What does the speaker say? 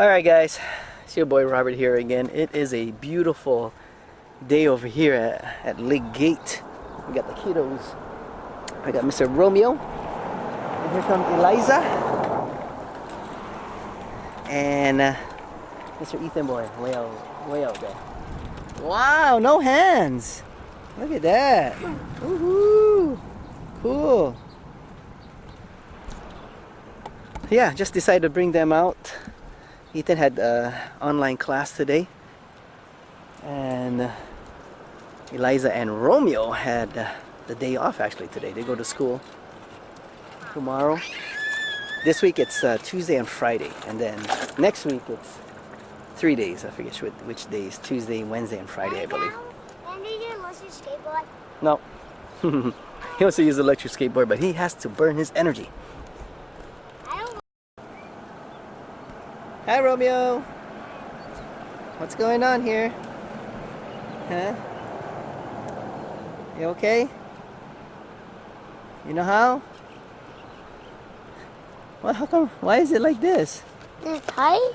Alright guys, it's your boy Robert here again. It is a beautiful day over here at Lake Gate. We got the kiddos. I got Mr. Romeo. And here comes Eliza. And Mr. Ethan boy, way out there. Wow, no hands. Look at that. Woohoo! Cool. Yeah, just decided to bring them out. Ethan had online class today, and Eliza and Romeo had the day off actually today. They go to school tomorrow. This week it's Tuesday and Friday, and then next week it's 3 days. I forget which days. Tuesday, Wednesday, and Friday, I believe. And did you electric skateboard? No. He wants to use the electric skateboard, but he has to burn his energy. Hi Romeo! What's going on here? Huh? You okay? You know how? Well, how come? Why is it like this? It's tight?